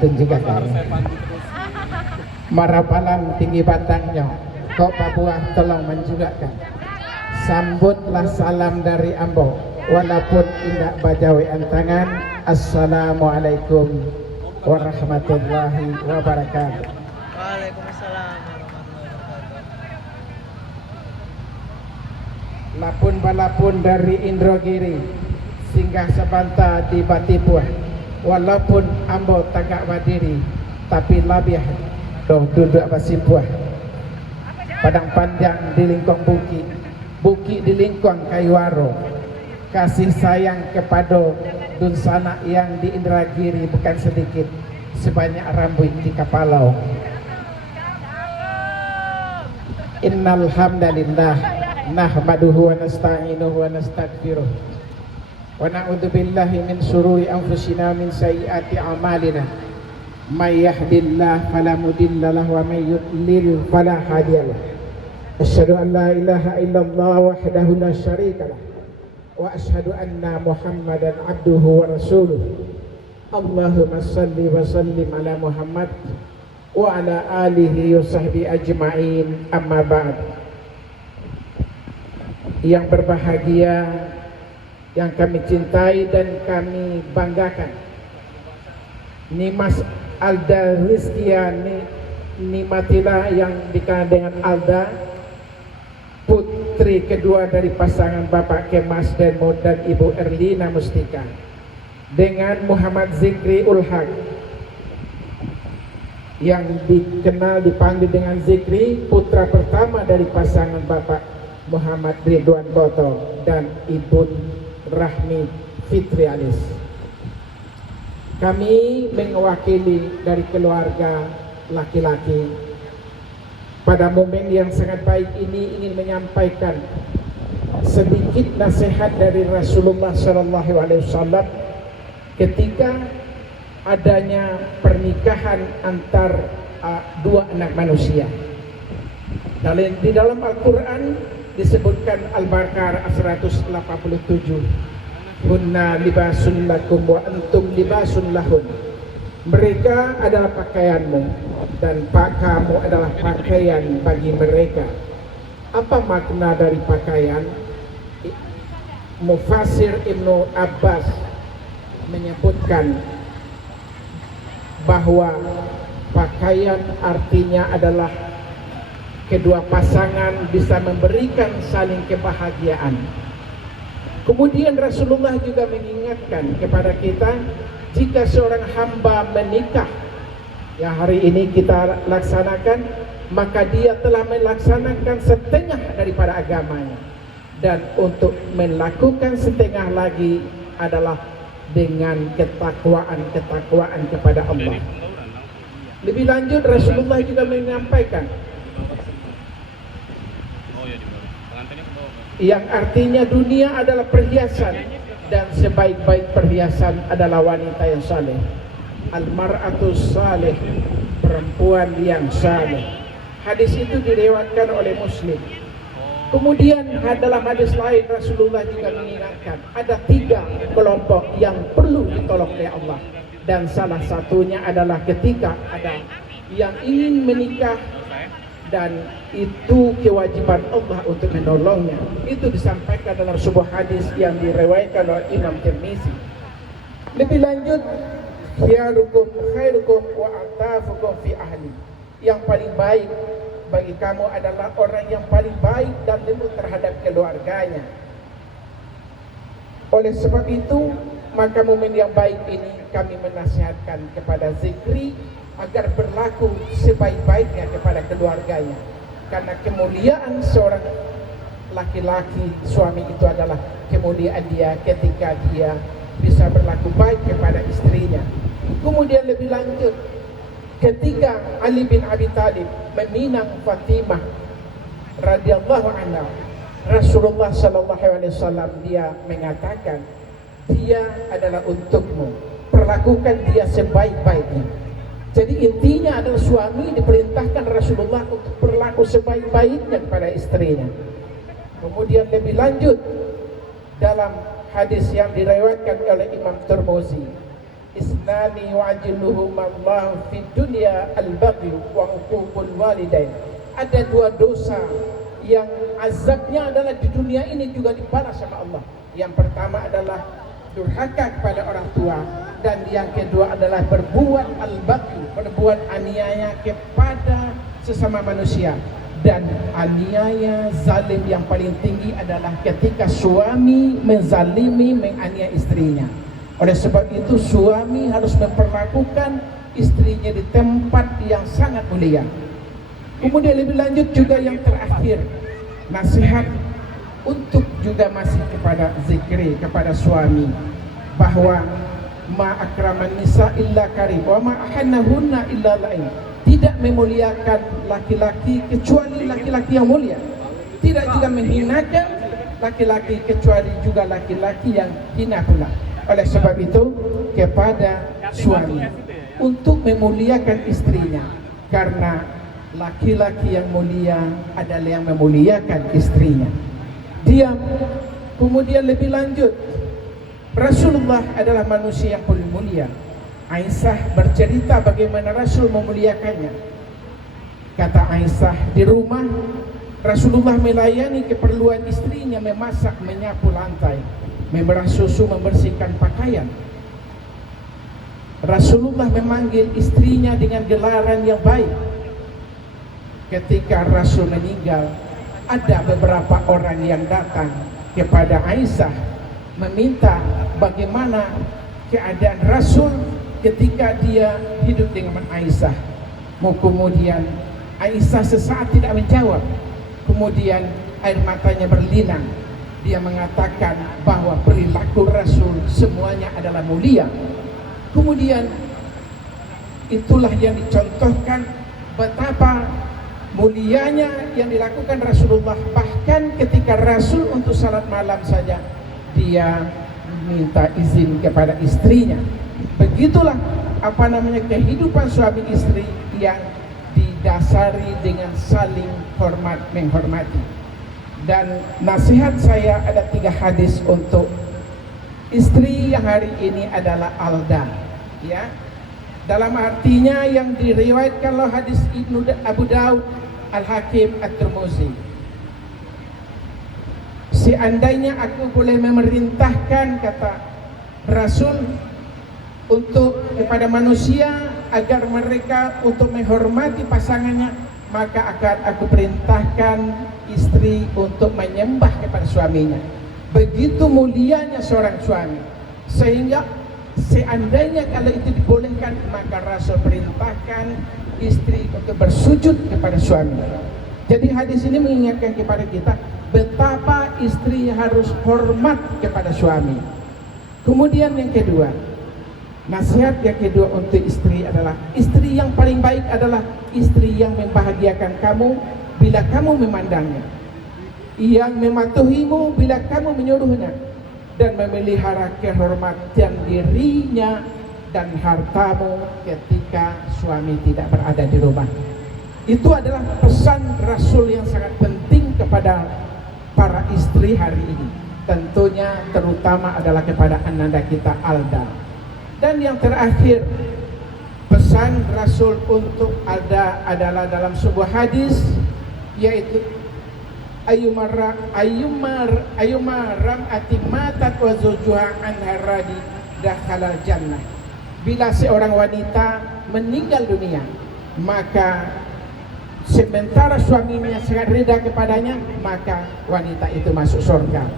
pantun juga kan. Marapalam tinggi batangnya, kok Papua tolong menjugakan. Sambutlah salam dari Ambo, walaupun tidak bajawean tangan. Assalamualaikum warahmatullahi wabarakatuh. Waalaikumsalam warahmatullahi wabarakatuh. Lapun balapun dari Indragiri singgah sebanta di Batipuah, walaupun Ambo tagak berdiri tapi labiah doh duduk Basipuah. Padang panjang di lingkong bukit, bukit di lingkong Kayuaro. Kasih sayang kepada dunsana yang di Indragiri bukan sedikit, sebanyak rambut di kapalau. Innal hamdalillah nahmaduhu wa nasta'inuhu wa nastaghfiruh wa na'udzu billahi min syururi anfusina min sayyiati a'malina may yahdihillahu fala mudilla lahu wa may yudlil fala hadiya lahu. Asyhadu an la ilaha illallah wahdahu la syarika lah wa asyhadu anna Muhammadan abduhu wa rasuluh. Allahumma salli wa sallim ala Muhammad wa ala alihi wa sahbihi ajma'in, amma ba'd. Yang berbahagia, yang kami cintai dan kami banggakan, Nimas Alda Rizkia Nimatila yang dikenal dengan Alda, putri kedua dari pasangan Bapak Kemas Denmo dan Ibu Erlina Mustika, dengan Muhammad Zikri Ulhaq yang dipanggil dengan Zikri, putra pertama dari pasangan Bapak Muhammad Ridwan Boto dan Ibu Rahmi Fitrialis. Kami mewakili dari keluarga laki-laki pada momen yang sangat baik ini ingin menyampaikan sedikit nasihat dari Rasulullah SAW ketika adanya pernikahan antar dua anak manusia. Di dalam Al-Quran disebutkan Al-Baqarah 187, hunna libasun lakum wa antum libasun lahun. Mereka adalah pakaianmu dan kamu adalah pakaian bagi mereka. Apa makna dari pakaian? Mufassir Ibnu Abbas menyebutkan bahwa pakaian artinya adalah kedua pasangan bisa memberikan saling kebahagiaan. Kemudian Rasulullah juga mengingatkan kepada kita, jika seorang hamba menikah yang hari ini kita laksanakan, maka dia telah melaksanakan setengah daripada agamanya, dan untuk melakukan setengah lagi adalah dengan ketakwaan kepada Allah. Lebih lanjut Rasulullah juga menyampaikan yang artinya dunia adalah perhiasan dan sebaik-baik perhiasan adalah wanita yang saleh. Al-mar'atu saleh, perempuan yang saleh. Hadis itu diriwayatkan oleh Muslim. Kemudian dalam hadis lain Rasulullah juga mengingatkan ada 3 kelompok yang perlu ditolong oleh Allah, dan salah satunya adalah ketika ada yang ingin menikah dan itu kewajiban Allah untuk menolongnya. Itu disampaikan dalam sebuah hadis yang diriwayatkan oleh Imam Tirmizi. Lebih lanjut, khairukum khairukum wa atafukum fi ahli. Yang paling baik bagi kamu adalah orang yang paling baik dan lembut terhadap keluarganya. Oleh sebab itu, maka momen yang baik ini kami menasihatkan kepada Zikri agar berlaku sebaik-baiknya kepada keluarganya. Karena kemuliaan seorang laki-laki suami itu adalah kemuliaan dia ketika dia bisa berlaku baik kepada istrinya. Kemudian lebih lanjut, ketika Ali bin Abi Thalib meminang Fatimah radhiyallahu anha, Rasulullah SAW dia mengatakan, dia adalah untukmu, perlakukan dia sebaik-baiknya. Jadi intinya adalah suami diperintahkan Rasulullah untuk berlaku sebaik-baiknya kepada istrinya. Kemudian lebih lanjut dalam hadis yang diriwayatkan oleh Imam Tirmizi, isnani wa'jiluhuma Allah fi dunya al-baghy wa uququl walidain. Ada dua dosa yang azabnya adalah di dunia ini juga dibalas sama Allah. Yang pertama adalah durhaka kepada orang tua, dan yang kedua adalah berbuat al-baghy, berbuat aniaya kepada sesama manusia. Dan aniaya zalim yang paling tinggi adalah ketika suami menzalimi, menganiaya istrinya. Oleh sebab itu suami harus memperlakukan istrinya di tempat yang sangat mulia. Kemudian lebih lanjut juga yang terakhir, nasihat untuk juga masih kepada zikri kepada suami, bahwa ma akraman nisa illa karim wa ma ahannahunna illa lain. Tidak memuliakan laki-laki kecuali laki-laki yang mulia, tidak juga menghinakan laki-laki kecuali juga laki-laki yang hina pula. Oleh sebab itu kepada suami untuk memuliakan istrinya, karena laki-laki yang mulia adalah yang memuliakan istrinya. Dia kemudian lebih lanjut, Rasulullah adalah manusia yang paling mulia. Aisyah bercerita bagaimana Rasul memuliakannya. Kata Aisyah, di rumah Rasulullah melayani keperluan istrinya, memasak, menyapu lantai, memerah susu, membersihkan pakaian. Rasulullah memanggil istrinya dengan gelaran yang baik. Ketika Rasul meninggal, ada beberapa orang yang datang kepada Aisyah meminta bagaimana keadaan Rasul ketika dia hidup dengan Aisyah. Kemudian Aisyah sesaat tidak menjawab. Kemudian air matanya berlinang. Dia mengatakan bahwa perilaku Rasul semuanya adalah mulia. Kemudian itulah yang dicontohkan betapa mulianya yang dilakukan Rasulullah. Bahkan ketika Rasul untuk salat malam saja, dia minta izin kepada istrinya. Begitulah kehidupan suami istri yang didasari dengan saling hormat menghormati. Dan nasihat saya ada 3 hadis untuk istri yang hari ini adalah Alda, ya. Dalam artinya yang diriwayatkan oleh hadis Ibnu Abu Daud, Al-Hakim, At-Tirmizi. Seandainya aku boleh memerintahkan, kata Rasul, untuk kepada manusia agar mereka untuk menghormati pasangannya, maka akan aku perintahkan istri untuk menyembah kepada suaminya. Begitu mulianya seorang suami, sehingga seandainya kalau itu dibolehkan, maka Rasul perintahkan istri untuk bersujud kepada suami. Jadi hadis ini mengingatkan kepada kita betapa istri harus hormat kepada suami. Kemudian yang kedua, nasihat yang kedua untuk istri adalah, istri yang paling baik adalah istri yang membahagiakan kamu bila kamu memandangnya, yang mematuhimu bila kamu menyuruhnya, dan memelihara kehormatan dirinya dan hartamu ketika suami tidak berada di rumah. Itu adalah pesan Rasul yang sangat penting kepada para istri hari ini. Tentunya terutama adalah kepada ananda kita Alda. Dan yang terakhir, pesan Rasul untuk Alda adalah dalam sebuah hadis, yaitu ayyuma ram'ati matat wa zawjuha anha radi dakhalal jannah. Bila seorang wanita meninggal dunia, maka sementara suaminya sangat rida kepadanya, maka wanita itu masuk surga.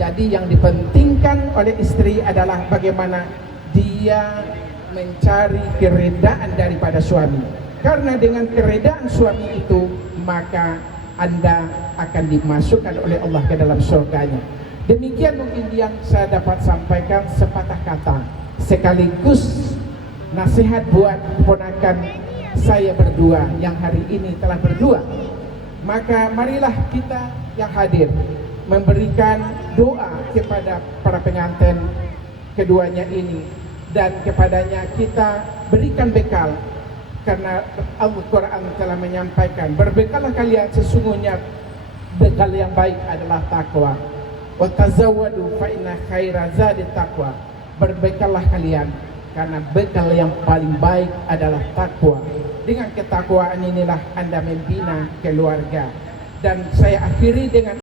Jadi yang dipentingkan oleh istri adalah bagaimana dia mencari keredaan daripada suami. Karena dengan keredaan suami itu, maka Anda akan dimasukkan oleh Allah ke dalam surganya. Demikian mungkin yang saya dapat sampaikan sepatah kata, sekaligus nasihat buat keponakan saya berdua yang hari ini telah berdua. Maka marilah kita yang hadir memberikan doa kepada para pengantin keduanya ini, dan kepadanya kita berikan bekal, karena Al-Quran telah menyampaikan, berbekallah kalian, sesungguhnya bekal yang baik adalah takwa. Wa tazawwadu fa inna khaira zadi taqwa. Berbekallah kalian, Karena bekal yang paling baik adalah takwa. Dengan ketakwaan inilah Anda membina keluarga. Dan saya akhiri dengan